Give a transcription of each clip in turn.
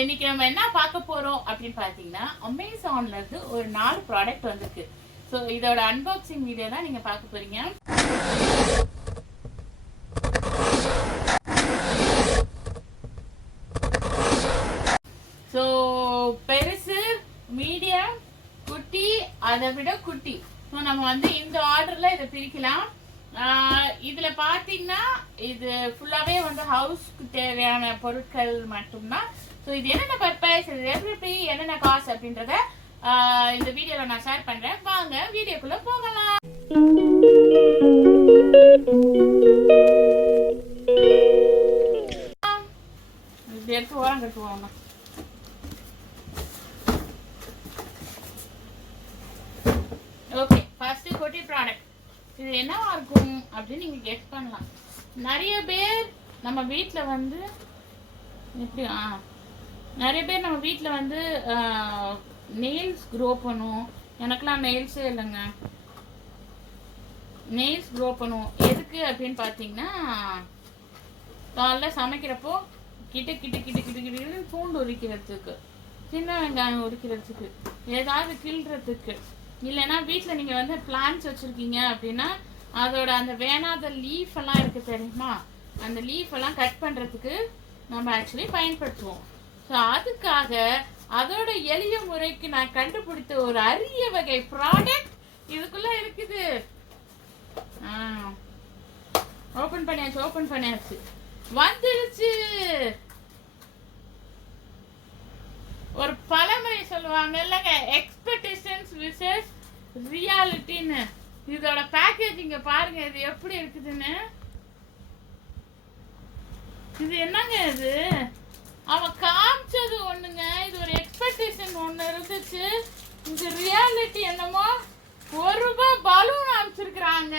இன்னைக்கு நம்ம என்ன பார்க்க போறோம் அப்படின்னு பாத்தீங்கன்னா, அமேசான்ல இருந்து ஒரு 4 ப்ராடக்ட் வந்திருக்கு. ஸோ இதோட அன்பாக்சிங் வீடியோ தான் நீங்க பார்க்க போறீங்க. ஸோ பெருசு, மீடியம், குட்டி, அதை விட குட்டி. ஸோ நம்ம வந்து இந்த ஆர்டர்ல இதை பிரிக்கலாம். இதுல பாத்தீங்கன்னா இது ஃபுல்லாவே வந்து ஹவுஸ்க்கு தேவையான பொருட்கள் மட்டும்தான். ஸோ இது என்னென்ன பர்பஸ், இது எப்படி என்னென்ன காசு அப்படின்றத இந்த வீடியோல நான் ஷேர் பண்றேன். வாங்க வீடியோக்குள்ள போகலாம். இப்படி எடுத்து ஓரம் கட்டுவாங்க. ஓகே, ஃபர்ஸ்ட் குட்டி ப்ராடக்ட். இது என்னவா இருக்கும் அப்படின்னு நீங்க கெஸ் பண்ணலாம். நிறைய பேர் நம்ம வீட்டுல வந்து நெயில்ஸ் க்ரோ பண்ணுவோம். எனக்கெல்லாம் நெயில்ஸே இல்லைங்க. நெயில்ஸ் க்ரோ பண்ணுவோம் எதுக்கு அப்படின்னு பார்த்தீங்கன்னா, காலைல சமைக்கிறப்போ கிட்ட கிட்ட கிட்ட கிட்ட கிட்ட பூண்டு உரிக்கிறதுக்கு, சின்ன வெங்காயம் உரிக்கிறதுக்கு, ஏதாவது கிள்றதுக்கு, இல்லைன்னா வீட்டில் நீங்கள் வந்து பிளான்ட்ஸ் வச்சுருக்கீங்க அப்படின்னா அதோட அந்த வேணாத லீஃப் எல்லாம் இருக்கு தெரியுமா, அந்த லீஃப் எல்லாம் கட் பண்ணுறதுக்கு நம்ம ஆக்சுவலி பயன்படுத்துவோம். ஸோ அதுக்காக அதோட எளிய முறைக்கு நான் கண்டுபிடித்த ஒரு அரிய வகை ப்ராடக்ட் இதுக்குள்ள இருக்குது. ஓபன் பண்ணியாச்சு வந்துருச்சு. ஒரு பழமொழி சொல்லுவாங்க இல்லைங்க, எக்ஸ்பெக்டேஷன்ஸ் விசஸ் ரியாலிட்டின்னு. இதோட பேக்கேஜிங்க பாருங்க, இது எப்படி இருக்குதுன்னு. இது என்னங்க இது, அவன் காமிச்சது ஒண்ணுங்க, இது ஒரு எக்ஸ்பெக்டேஷன் ஒண்ணு இருந்துச்சு. இது ரியாலிட்டி என்னமோ ₹1 பலூன் அமைச்சிருக்கிறாங்க.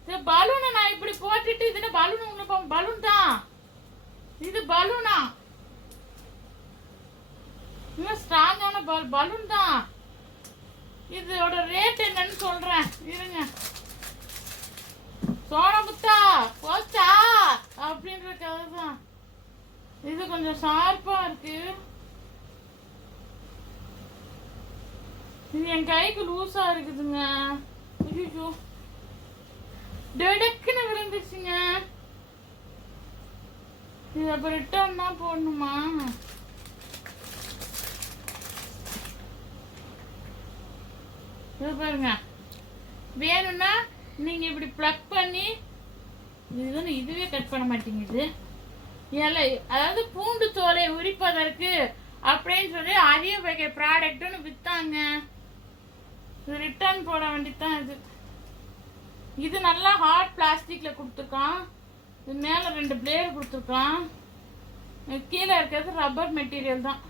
இந்த பலூனை நான் இப்படி போட்டுட்டு, இதுல பலூன் பலூன் தான், இது பலூனா, இன்னும் ஸ்ட்ராங்கான பலூன் தான். இதோட ரேட் என்னன்னு சொல்றேன் இருங்க. சோனமுத்தா போச்சா அப்படின்ற கதை தான். இது கொஞ்சம் ஷார்ப்பா இருக்கு. இது என் கைக்கு லூஸா இருக்குதுங்க. ஐயோ, டெடக்குன்னு விழுந்துச்சுங்க. இது அப்ப ரிட்டர்ன் தான் போடணுமா? இது பாருங்க, வேணும்னா நீங்க இப்படி பிளக் பண்ணி, இதுவே கட் பண்ண மாட்டேங்குது. இலை, அதாவது பூண்டு தோலை உரிப்பதற்கு அப்படின்னு சொல்லி அரிய வகை ப்ராடக்ட்னு வித்தாங்க. இது ரிட்டர்ன் போட வேண்டியதான். இது நல்லா ஹார்ட் பிளாஸ்டிக்ல கொடுத்துருக்கான். இது மேல 2 பிளேடு கொடுத்துருக்கான். கீழே இருக்கிறது ரப்பர் மெட்டீரியல் தான்.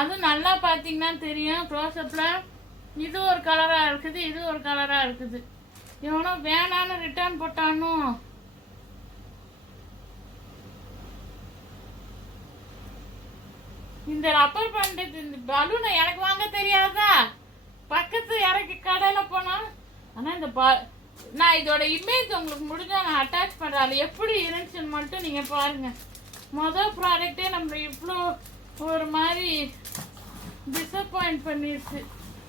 அதுவும் நல்லா பார்த்தீங்கன்னா தெரியும் க்ளோஸ்அப்ல. இது ஒரு கலரா இருக்குது, இது ஒரு கலரா இருக்குது. எவனோ வேணான்னு ரிட்டர்ன் போட்டானோ. இந்த ரப்பர் பண்றது, இந்த பலூனை எனக்கு வாங்க தெரியாதா? பக்கத்து இறக்கி கடையில போனா. ஆனா இந்த நான் இதோட இமேஜ் உங்களுக்கு முடிஞ்சா நான் அட்டாச் பண்றேன். அது எப்படி இருந்துச்சுன்னு மட்டும் நீங்க பாருங்க. மொதல் ப்ராடக்டே நம்ம இவ்வளோ ஒரு மாதிரி டிசப்பாயிண்ட் பண்ணிடுச்சு.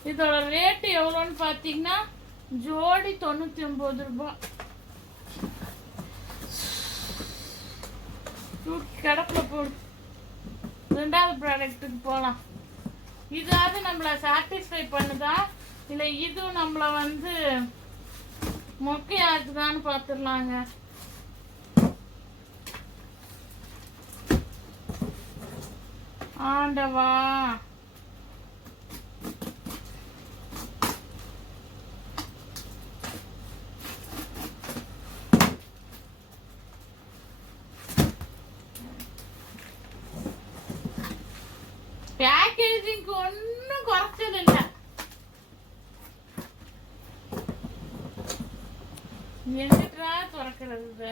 இதோட ரேட்டு எவ்வளோன்னு பார்த்தீங்கன்னா, ஜோடி ₹99. கிடப்புல போடு. 2வது ப்ராடக்ட்டுக்கு போகலாம். இதாவது நம்மளை சாட்டிஸ்ஃபை பண்ணுதா இல்லை இதுவும் நம்மளை வந்து மொக்கையாக்குதான்னு பார்த்துடலாங்க. ஆண்டவா, பேக்கேஜிங்க்கு ஒன்றும் குறைச்சல் இல்லை. எங்கிட்டா திறக்கிறது?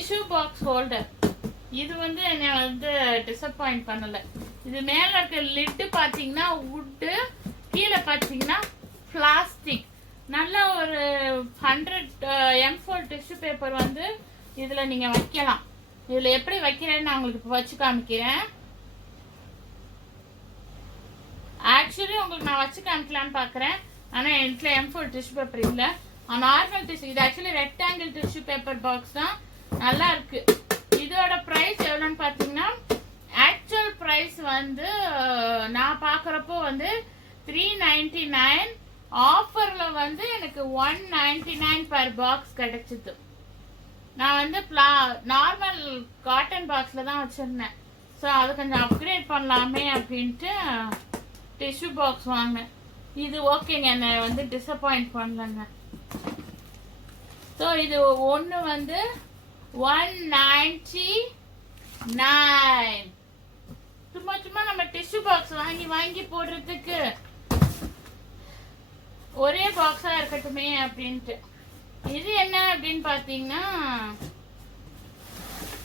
Tissue box holder. இது வந்து என்னை வந்து டிசப்பாயிண்ட் பண்ணலை. இது மேலே இருக்க லிட்டு பார்த்தீங்கன்னா வுட்டு, கீழே பார்த்தீங்கன்னா பிளாஸ்டிக். நல்ல ஒரு 100 M4 டிஷ்யூ பேப்பர் வந்து இதில் நீங்கள் வைக்கலாம். இதில் எப்படி வைக்கிறேன்னு நான் உங்களுக்கு இப்போ வச்சு காமிக்கிறேன். ஆக்சுவலி உங்களுக்கு நான் வச்சு காமிக்கலான்னு பார்க்குறேன், ஆனால் என்கிட்ட M4 டிஷ்யூ பேப்பர் இல்லை. நார்மல் டிஷ்யூ, இது actually rectangle tissue paper box தான், நல்லா இருக்கு. இதோட ப்ரைஸ் எவ்வளோன்னு பார்த்தீங்கன்னா, ஆக்சுவல் ப்ரைஸ் வந்து நான் பார்க்குறப்போ வந்து 399, ஆஃபரில் வந்து எனக்கு 199 பர் பாக்ஸ் கிடைச்சிது. நான் வந்து நார்மல் காட்டன் பாக்ஸில் தான் வச்சுருந்தேன். ஸோ அது கொஞ்சம் அப்கிரேட் பண்ணலாமே அப்படின்ட்டு டிஷ்யூ பாக்ஸ் வாங்கினேன். இது ஓகேங்க, என்னை வந்து டிசப்பாயிண்ட் பண்ணலங்க. ஸோ இது ஒன்று வந்து 199. சும்மா சும்மா நம்ம டிஷ்யூ பாக்ஸ் வாங்கி போடுறதுக்கு ஒரே பாக்ஸாக இருக்கட்டுமே அப்படின்ட்டு. இது என்ன அப்படின்னு பார்த்தீங்கன்னா,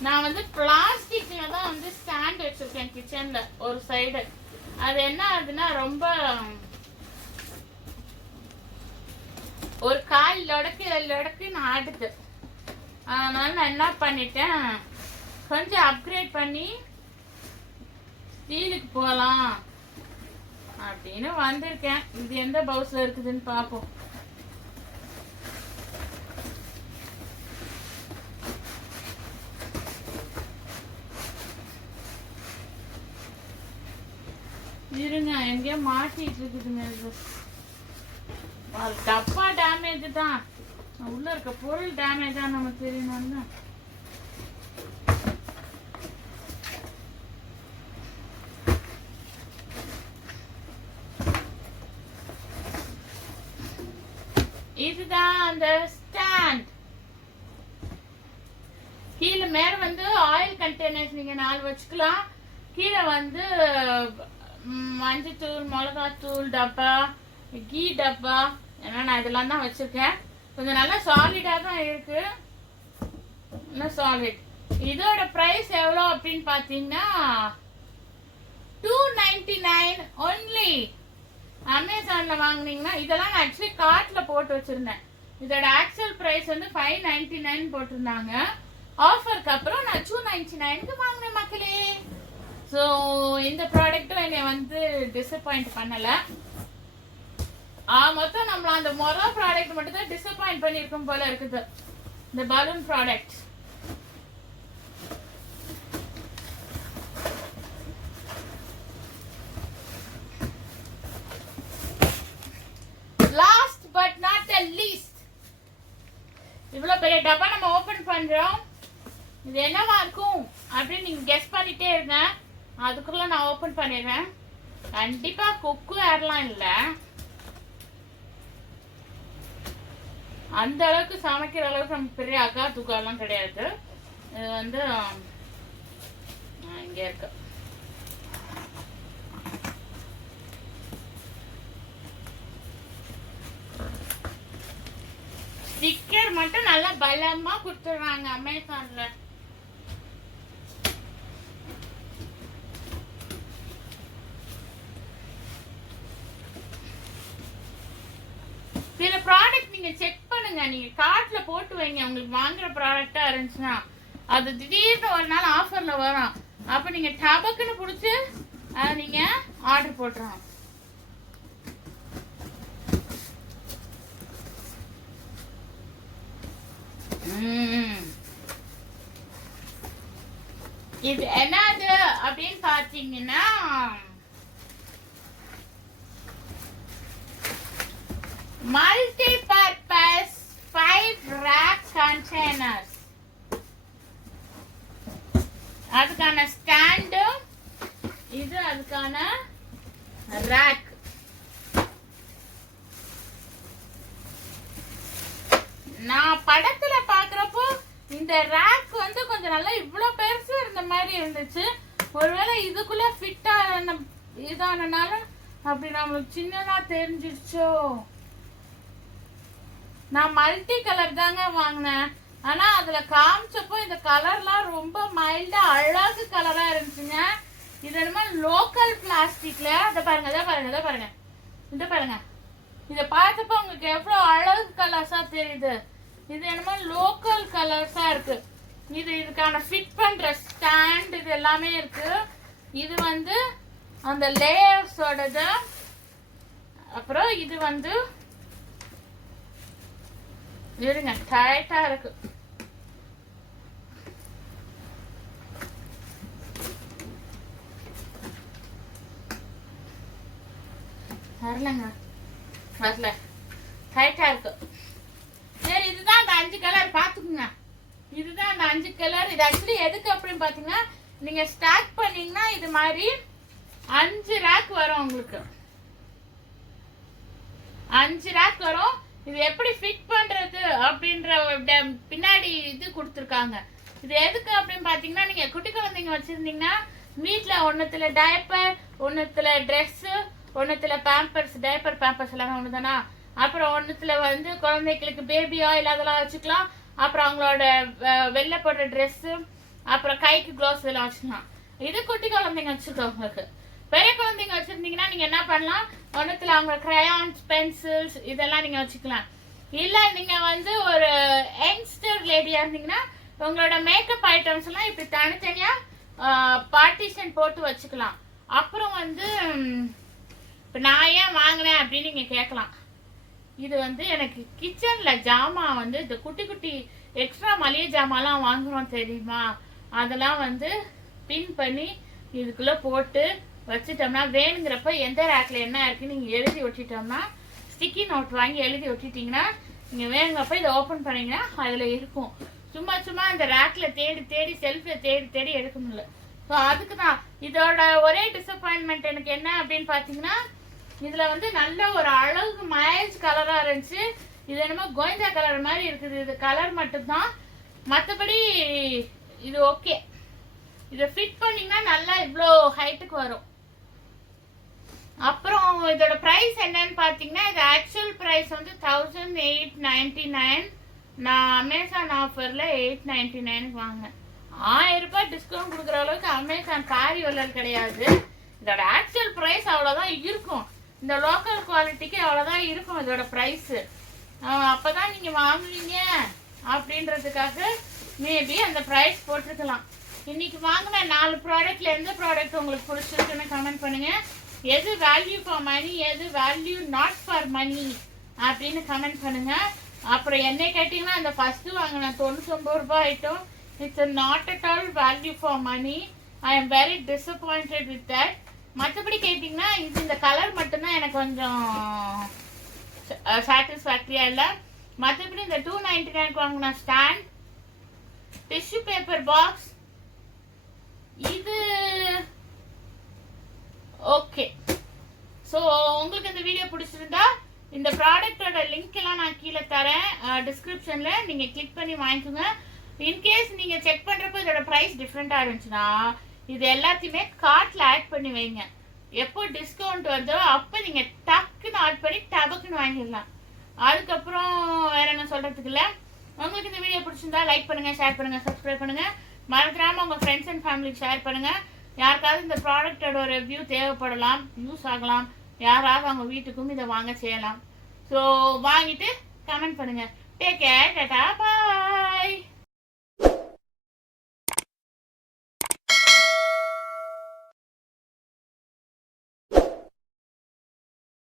நான் வந்து பிளாஸ்டிக்ல தான் வந்து ஸ்டாண்ட் வச்சிருக்கேன் கிச்சன்ல ஒரு சைடு. அது என்ன ஆகுதுன்னா, ரொம்ப ஒரு கால் லொடக்குன்னு ஆடுது. அதனால நான் என்ன பண்ணிட்டேன், கொஞ்சம் அப்கிரேட் பண்ணி ஸ்டீலுக்கு போகலாம் அப்படின்னு வந்திருக்கேன். இது எந்த பவுஸ்ல இருக்குதுன்னு பார்ப்போம். இருங்க, எங்கேயோ மாட்டிட்டு இருக்குதுங்க. இது டப்பா டேமேஜ் தான், உள்ள இருக்க பொருள் டேமேஜ் தான் நமக்கு தெரியணும்ல. இதுதான் அந்த ஸ்டாண்ட். கீழே மேல வந்து ஆயில் கண்டெய்னர்ஸ் நீங்க 4 வச்சுக்கலாம். கீழே வந்து மஞ்சத்தூள், மிளகாத்தூள் டப்பா, கீ டப்பா, ஏன்னா நான் இதெல்லாம் தான் வச்சிருக்கேன். கொஞ்சம் நல்லா சாலிடா தான் இருக்கு, நல்லா சாலிட். இதோட பிரைஸ் எவ்வளோ அப்படின்னு பார்த்தீங்கன்னா 299 ஒன்லி. அமேசான்ல வாங்கினீங்கன்னா, இதெல்லாம் நான் ஆக்சுவலி கார்ட்ல போட்டு வச்சிருந்தேன். இதோட ஆக்சுவல் பிரைஸ் வந்து 599 போட்டிருந்தாங்க. ஆஃபருக்கு அப்புறம் நான் 299க்கு வாங்கினேன் மக்களே. ஸோ இந்த ப்ராடக்ட்டும் என்னை வந்து டிசப்பாயிண்ட் பண்ணல. மொத்தம் நம்மள அந்த மொதல் ப்ராடக்ட் மட்டும் தான் டிசப்பாயிண்ட் பண்ணியிருக்கும் போல இருக்குது, இந்த balloon product. Last but not the least, இவ்வளோ பெரிய டப்பா நம்ம ஓபன் பண்றோம். இது என்னவா இருக்கும் அப்படின்னு நீங்க கெஸ் பண்ணிட்டே இருங்க. அதுக்குள்ள நான் ஓபன் பண்ணிடுறேன். கண்டிப்பா கொக்கு ஏர்லாம் இல்லை, அந்த அளவுக்கு சமைக்கிற அளவுக்கு நம்ம பெரிய அகா துக்காலாம் கிடையாது. இது வந்து இங்க இருக்கு. ஸ்டிக்கர் மட்டும் நல்லா பலமா கொடுத்துடுறாங்க அமேசான்ல. சில ப்ராடக்ட் நீங்க செக் பண்ணுங்க, நீங்க கார்ட்ல போட்டு வைங்க. உங்களுக்கு வாங்குற ப்ராடக்டா இருந்துச்சுன்னா அது திடீர்னு ஒரு நாள் ஆஃபர்ல வரும். அப்ப நீங்க டபக்குன்னு புடிச்சு அதை நீங்க ஆர்டர் போட்டுறோம். இது என்னது அப்படின்னு பாத்தீங்கன்னா, மல்டிபர்பஸ் 5 rack containers. அதுக்கான ஸ்டாண்டு, இது அதுக்கான ரேக். நான் படத்துல பாக்குறப்போ இந்த ரேக் வந்து கொஞ்சம் நல்லா இவ்வளவு பெருசு இருந்த மாதிரி இருந்துச்சு. ஒருவேளை இதுக்குள்ள ஃபிட் ஆன இதானனால அப்படி நம்மளுக்கு சின்னதா தெரிஞ்சிருச்சோ. நான் மல்டி கலர் தாங்க வாங்கினேன், ஆனா அதுல காமிச்சப்போ இந்த கலர்லாம் ரொம்ப மைல்டா அழகு கலரா இருந்துச்சுங்க. இது என்னமோ லோக்கல் பிளாஸ்டிக்ல இதை பாருங்க இதை பாருங்க இதை பாருங்க இதை பாருங்க. இதை பார்த்தப்போ உங்களுக்கு எவ்வளோ அழகு கலர்ஸா தெரியுது. இது என்னமோ லோக்கல் கலர்ஸா இருக்கு. இது இதுக்கான ஃபிட் பண்ற ஸ்டாண்ட் இது எல்லாமே இருக்கு. இது வந்து அந்த லேயர்ஸோடது. அப்புறம் இது வந்து இருங்க டைட்டா இருக்கு. வரலங்க வரல டைட்டா இருக்கு. சரி இதுதான் அந்த 5 கலர் பாத்துக்குங்க. இதுதான் அந்த 5 கலர். இது ஆக்சுவலி எதுக்கு அப்படின்னு பாத்தீங்கன்னா நீங்க ஸ்டாக் பண்ணீங்கன்னா இது மாதிரி 5 ரேக் வரும் உங்களுக்கு. 5 ரேக் வரும். இது எப்படி ஃபிட் பண்றது அப்படின்ற பின்னாடி இது கொடுத்துருக்காங்க. இது எதுக்கு அப்படின்னு பாத்தீங்கன்னா நீங்க குட்டி குழந்தைங்க வச்சிருந்தீங்கன்னா வீட்டுல ஒன்னுத்துல டைப்பர், ஒன்னுத்துல ட்ரெஸ், ஒன்னுத்துல பேம்பர்ஸ், டைப்பர் பேம்பர்ஸ் எல்லாமே ஒண்ணுதானா. அப்புறம் ஒன்னுத்துல வந்து குழந்தைகளுக்கு பேபி ஆயில் அதெல்லாம் வச்சுக்கலாம். அப்புறம் அவங்களோட வெளில போடுற ட்ரெஸ், அப்புறம் கைக்கு க்ளோவ்ஸ் இதெல்லாம் வச்சுக்கலாம். இது குட்டி குழந்தைங்க வச்சிருக்கவங்களுக்கு. பெரிய குழந்தைங்க வச்சிருந்தீங்கன்னா நீங்க என்ன பண்ணலாம், ஒன்னுத்துல அவங்க கிரையான்ஸ், பென்சில்ஸ் இதெல்லாம் நீங்க வச்சுக்கலாம். இல்ல நீங்க வந்து ஒரு யங்ஸ்டர் லேடியா இருந்தீங்கன்னா உங்களோட மேக்கப் ஐட்டம்ஸ் எல்லாம் இப்படி தனித்தனியா பார்ட்டிஷன் போட்டு வச்சுக்கலாம். அப்புறம் வந்து இப்போ நான் ஏன் வாங்கினேன் அப்படின்னு நீங்க கேட்கலாம். இது வந்து எனக்கு கிச்சன்ல ஜாமான் வந்து இந்த குட்டி குட்டி எக்ஸ்ட்ரா மளிகை ஜாமான்லாம் வாங்குறோம் தெரியுமா, அதெல்லாம் வந்து பின் பண்ணி இதுக்குள்ள போட்டு வச்சுட்டோம்னா வேணுங்கிறப்ப எந்த ரேக்ல என்ன இருக்குன்னு நீங்க எழுதி ஒட்டிட்டோம்னா, ஸ்டிக்கி நோட் வாங்கி எழுதி ஒட்டிட்டீங்கன்னா நீங்க வேணுங்கிறப்ப இதை ஓப்பன் பண்ணீங்கன்னா அதுல இருக்கும். சும்மா சும்மா இந்த ரேக்ல தேடி தேடி செல்ஃப்ல தேடி தேடி எடுக்க முடியல. ஸோ அதுக்கு தான் இதோட ஒரே டிசப்பாயின்மெண்ட் எனக்கு என்ன அப்படின்னு பாத்தீங்கன்னா, இதுல வந்து நல்ல ஒரு அழகு மயேஜ் கலரா இருந்துச்சு. இது என்னமோ கோயந்தா கலர் மாதிரி இருக்குது. இது கலர் மட்டும்தான், மற்றபடி இது ஓகே. இதை ஃபிட் பண்ணீங்கன்னா நல்லா இவ்வளோ ஹைட்டுக்கு வரும். அப்புறம் இதோட ப்ரைஸ் என்னன்னு பார்த்தீங்கன்னா, இது ஆக்சுவல் ப்ரைஸ் வந்து 1899. நான் அமேசான் ஆஃபரில் 899 வாங்கினேன். 1000 ரூபாய் டிஸ்கவுண்ட் கொடுக்குற அளவுக்கு அமேசான் பாரி வள்ளல் கிடையாது. இதோட ஆக்சுவல் ப்ரைஸ் அவ்வளோதான் இருக்கும். இந்த லோக்கல் குவாலிட்டிக்கு அவ்வளோதான் இருக்கும் இதோட ப்ரைஸு. அப்போதான் நீங்கள் வாங்குவீங்க அப்படின்றதுக்காக மேபி அந்த ப்ரைஸ் போட்டிருக்கலாம். இன்னைக்கு வாங்கின 4 ப்ராடக்ட்ல எந்த ப்ராடக்ட் உங்களுக்கு பிடிச்சிருக்குன்னு கமெண்ட் பண்ணுங்க. எது வேல்யூ ஃபார் மணி, எது வேல்யூ நாட் ஃபார் மணி அப்படின்னு கமெண்ட் பண்ணுங்க. அப்புறம் என்னை கேட்டிங்கன்னா அந்த ஃபர்ஸ்ட் வாங்கின 99 ரூபாய் item it's not at all value for money. I am very disappointed with that. மற்றபடி கேட்டிங்கன்னா இது இந்த கலர் மட்டும்தான் எனக்கு கொஞ்சம் சாட்டிஸ்ஃபேக்டரியா இல்லை. மற்றபடி இந்த 299 வாங்கின ஸ்டாண்ட், டிஷ்யூ பேப்பர் பாக்ஸ் இது ஓகே. ஸோ உங்களுக்கு இந்த வீடியோ பிடிச்சிருந்தா இந்த ப்ராடக்டோட லிங்க் எல்லாம் நான் கீழே தரேன் டிஸ்கிரிப்ஷன்ல, நீங்க கிளிக் பண்ணி வாங்கிக்கோங்க. இன்கேஸ் நீங்க செக் பண்றப்போ இதோட ப்ரைஸ் டிஃப்ரெண்டா இருந்துச்சுன்னா இது எல்லாத்தையுமே கார்ட்ல ஆட் பண்ணி வைங்க. எப்போ டிஸ்கவுண்ட் வருதோ அப்போ நீங்க டக்குன்னு ஆட் பண்ணி டபக்குன்னு வாங்கிடலாம். அதுக்கப்புறம் வேற என்ன சொல்றதுக்கு இல்லை. உங்களுக்கு இந்த வீடியோ பிடிச்சிருந்தா லைக் பண்ணுங்க, ஷேர் பண்ணுங்க, சப்ஸ்கிரைப் பண்ணுங்க. மறந்துடாம உங்க ஃப்ரெண்ட்ஸ் அண்ட் ஃபேமிலிக்கு ஷேர் பண்ணுங்க. யாருக்காவது இந்த ப்ராடக்டோட ரிவ்யூ தேவைப்படலாம், யூஸ் ஆகலாம், யாராவது அவங்க வீட்டுக்கும் இதை வாங்க செய்யலாம். ஸோ வாங்கிட்டு கமெண்ட் பண்ணுங்க. Take care, tata, by.